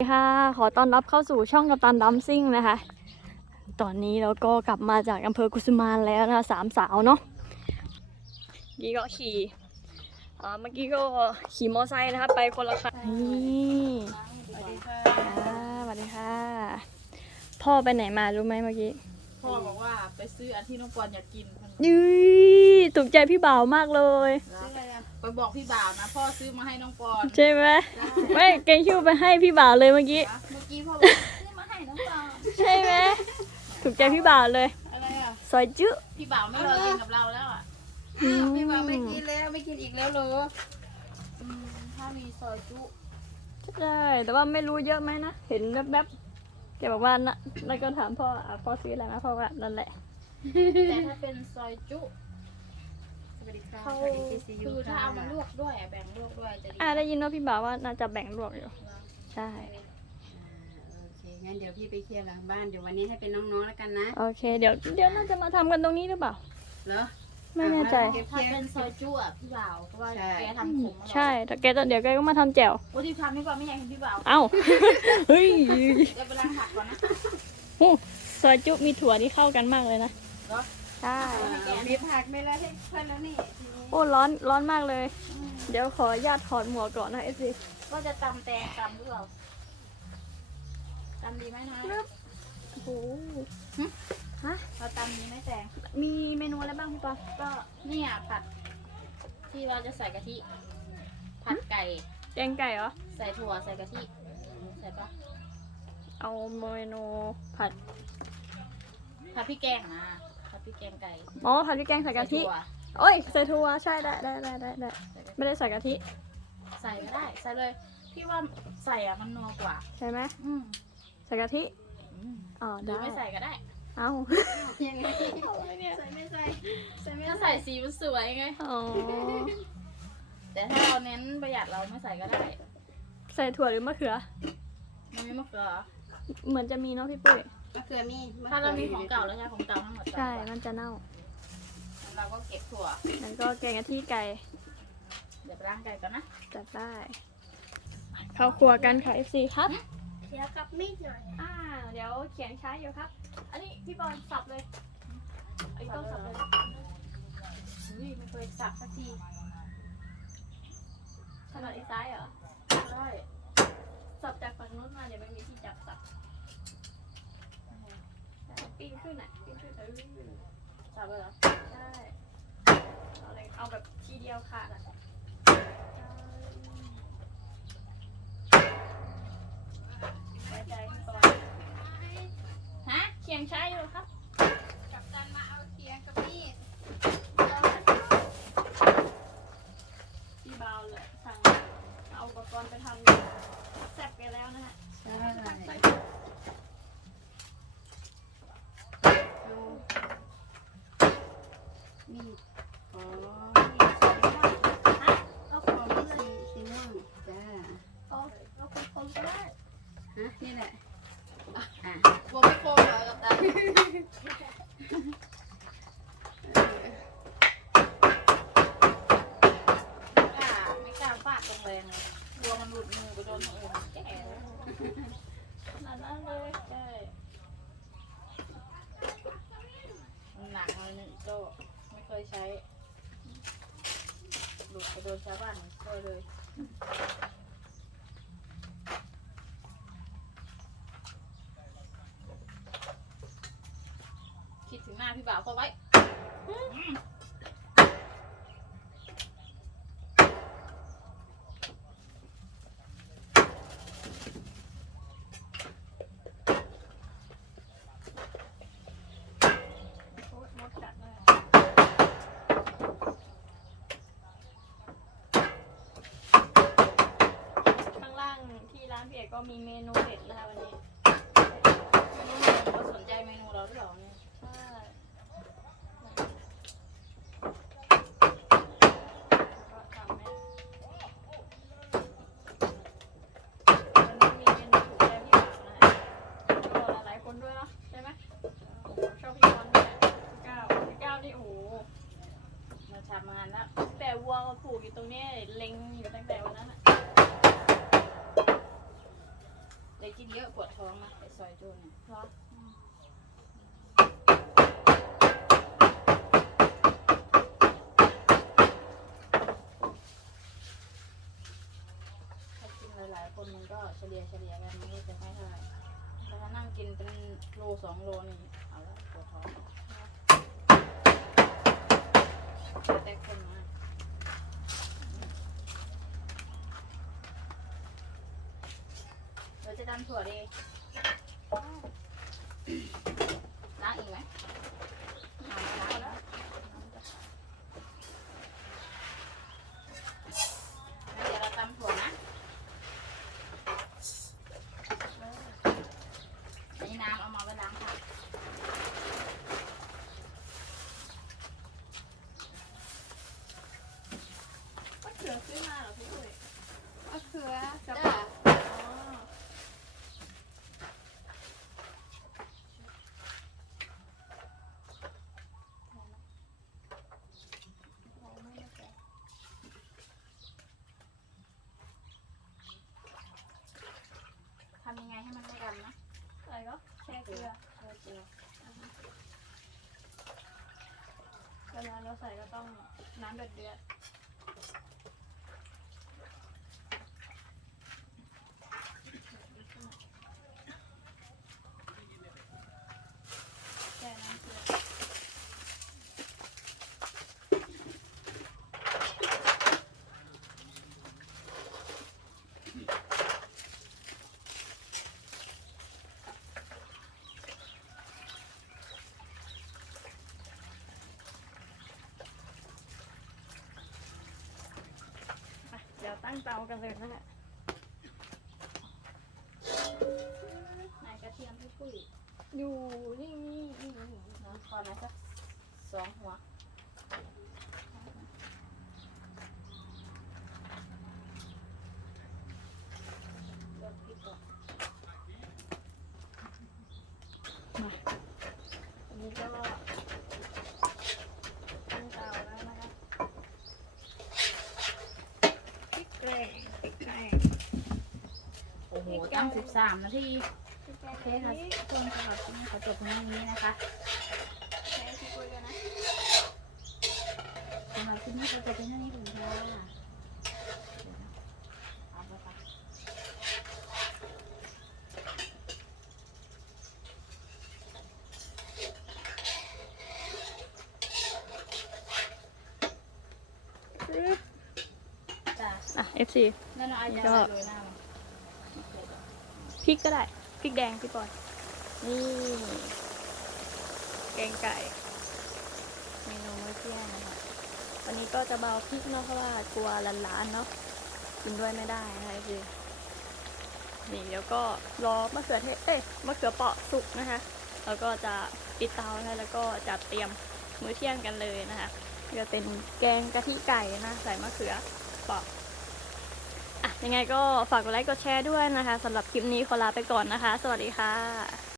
สวัสดีค่ะขอต้อนรับเข้าสู่ช่องกัปตันดัมซิ่งนะคะ ตอนนี้เราก็กลับมาจากอำเภอกุสุมานแล้วนะคะสามสาวเนาะเมื่อกี้ก็ขี่อ่าเมื่อกี้ก็ขี่มอไซค์นะคะไปคนละคันนี่สวัสดีค่ะค่ะสวัสดีค่ะ พ่อไปไหนมารู้ไหมเมื่อกี้ พ่อบอกว่าไปซื้ออันที่น้องปอนอยากกินมันยืยถูกใจพี่บ่าวมากเลยซื้ออะ ไรอะไปบอกพี่บ่าวนะ พ่อซื้อมาให้น้องปอนใช่ไหมไม่เกรงคิวไปให้พี่บ่าวเลยเมื่อกี้ นะเมื่อกี้พ่อบอกซื้อมาให้น้องปอนใช่ไหมถูกใจพี่บ่าวเลย อะไรอะซอยจุพี่บ่าวไม่รอกินกับเราแล้วอะอืมพี่บอกไม่กินแล้วไม่กินอีกแล้วเหรออืมถ้ามีซอยจุใช่แต่ว่าไม่รู้เยอะไหมนะ เห็นแวบๆแกบอกว่านะแล้วก็ถามพ่ออะพ่อซื้ออะไรมาพ่อว่านั่นแหละ แต่ถ้าเป็นซอยจุส วัสดีค่ะเขาสวัสดีทีซียูคือถ้าค่ะเอามาลวกด้วยอะแบ่งลวกด้วยจะดีอ่าได้ยินว่าพี่บ่าวว่าน่าจะแบ่งลวกอยู่ ใช่โอเคงั้นเดี๋ยวพี่ไปเคลียร์หลังบ้านเดี๋ยววันนี้ให้เป็นน้องๆแล้วกันนะโอเค เดี๋ยวเดี๋ยวน่าจะมาทำกันตรงนี้หรือเปล่า เหรอไม่แน่ใจเก็บถ้าเป็นซอยจุอะพี่บ่าวเพราะว่าใช่ แกทำขมอร่อยใช่แต่แกจะเดี๋ยวแกก็มาทำแจ่ว โอ้ที่ทำพี่บ่าวไม่อยากเห็นพี่บ่าวเอ้า เฮ้ยเดี๋ยวไปล้างผักก่อนนะ โอ้ซอยจุมีถั่วที่เข้ากันมากเลยนะ เหรอ ใช่อ่ามีผักไม่แล้วให้เพื่อนแล้วนี่ทีนี้โอ้ร้อนร้อนมากเลย เดี๋ยวขออนุญาตถอดหมวกก่อนนะเอฟซีก็จะตำแตงตำหรือเปล่าตำดีไหมนะโอ้โหเราตำดีไหมแตงมีเมนูอะไรบ้างพี่ปอนก็เนี่ยผัด ที่เราจะใส่กะทิผัดไก่แกงไก่เหรอใส่ถั่วใส่กะทิใส่ปะเอาเมนูผัดผัดพริกแกงนะผัดพ ริกแกงไก่อ๋อผัดพริกแกงใส่กะทิถั่วโอ้ยใส่ถั่วใช่ได้ได้ได้ได้ได้ใส่กะทิไม่ได้ใส่กะทิใส่ก็ได้ ใส่เลย พี่ว่าใส่อะมันนัวกว่า ใช่ไหมอืมใส่กะทิอืมอ๋อหรือได้ไม่ใส่ก็ได้เอายังไงใส่ไม่ใส่ใส่ไม่ถ้าใส่ใส่สีมันสวยไง อ๋อแต่ถ้าเราเน้นประหยัดเราไม่ใส่ก็ได้ใส่ถั่วหรือมะเขือมันไม่มะเขือเหมือนจะมีเนาะพี่ปุ้ย มะเขือมีะถ้าเรามีขืของเก่าแล้วใช้ของเก่าทั้งหมดใช่ มันจะเน่าแล้วเราก็เก็บถั่ว แล้วก็แกงกะทิไก่ เดี๋ยวไปล้างไก่ก่อนนะจัดได้ เข้าครัวกันค่ะ FC ครับ เดี๋ยวกับมีดหน่อยอ่า เดี๋ยวเขียนช้าอยู่ครับ อันนี้พี่บอลสับเลยไอ้ต้องสับเลยอุ้ยไม่เคยสับสักที ถนัดอีซ้ายเหรอ ใช่ สับจากฝั่งนู้นมาเดี๋ยวไม่มีที่จับสับ ใช่ปีนขึ้นอะปีนขึ้นเออสับเลยเหรอใช่เอาเลยเอาแบบทีเดียวขาดอะไว้ใจพี่บอลฮะเขียงใช้าอยู่ครับ กับตันมาเอาเคียงกับมีดพี่บาวเลยสั่งเอาอุปกรณ์ไปทำแซ่บไปแล้วนะฮะใช่มีดอ๋อมีดสีม่วงเอาของมีดสีสีม่วงจ้า เอาเอาคนๆ ก็ได้ฮะนี่แหละอะกลัวไม่โคมเหรอกับตาไม่กล้าไม่กล้าฟาดตรงแรงเลยกลัวมันหลุดมือไปโดนคนอื่นแก่เลยขนาดนั้นเลยใช่มันหนักเลยนี่โตไม่เคยใช้ หลุดไปโดนชาวบ้านช่วยเลย คิดถึงหน้าพี่บ่าวเขาไว้ข้างล่างที่ร้านพี่เอกก็มีเมนูเด็ดนะคะวันนี้ ช่ไหมโอ้โหชอบพี่บอลด้วยพี่ก้าวพี่ก้าวนี่โอ้โหมาทำงานแล้วแต่วัวมาผูกอยู่ตรงนี้เล็งอยู่ตั้งแต่วันนั้นอะกินเยอะปวดท้องนะไอซอยจูเนี่ย เหรอ ถ้ากินหลายๆคนมันก็เฉลี่ยเฉลี่ยกันมันก็จะไม่เท่าไหร่แต่ถ้านั่งกินเป็นโล สองโลนี่เอาละปวดท้องแต่คนมาเราจะดันถั่วดีล้างอีกไหมเอาล้างแล้วงั้นเดี๋ยวเราตำถั่วนะ อันนี้น้ำเอามาไว้ล้างผัก มะเขือซื้อมาเหรอพี่ปุ้ย มะเขือ จ้า อ๋อ ทำยังไงให้มันไม่ดำนะ อะไรก็แช่เกลือ เออเจียว เวลาเรา ใส่ก็ต้องน้ำเดือดเดือดแช่น้ำเกลือ อะเดี๋ยว ตั้งเตากันเลยนะฮะไหนกระเทียมพี่ปุ้ยอยู่นี่นี่นี่นี่เนาะขอมาสักสองหัวลวกพริกก่อน อันนี้ก็ตั้งเตาแล้วนะคะพริกแกงพริกแกง โอ้โหตั้งสิบสามนาทีพริกแกงโอเคค่ะทุกคนสำหรับที่นี่ขอจบเพียงเท่านี้นะคะใช้พริกกุยกันนะสำหรับที่นี่ขอจบเพียงเท่านี้ถึงค่ะเอาไปค่ะปึ๊บจ้าอะ FC นั่นเอาอาจารก็ย์โพริกก็ได้พริกแดงพี่ปอยนี่แกงไก่เมนูมื้อเที่ยงนะคะวันนี้ก็จะเบาพริกเนาะเพราะว่ากลัวหลานๆเนาะกินด้วยไม่ได้นะคะคือนี่แล้วก็รอมะเขือเทศเอ้ยมะเขือเปราะสุกนะคะแล้วก็จะปิดเตานะแล้วก็จะเตรียมมื้อเที่ยงกันเลยนะคะก็เป็นแกงกะทิไก่นะใส่มะเขือเปราะ ยังไงก็ฝากกดไลค์กดแชร์ด้วยนะคะสำหรับคลิปนี้ขอลาไปก่อนนะคะ สวัสดีค่ะ